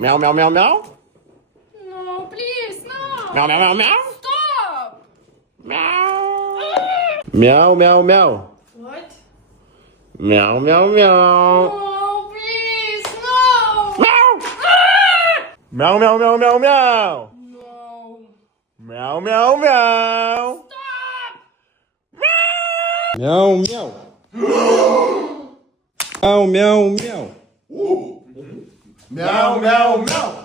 Meow, meow, meow, meow. No, please, no. Meow, meow, meow, meow. Stop. Meow. Meow, meow, meow. What? Meow, meow, meow. No, please, no. Meow. Meow, meow, meow, meow, meow. No. Meow, meow, meow. Stop. Meow, meow. Meow, meow, meow. Meow, meow, meow.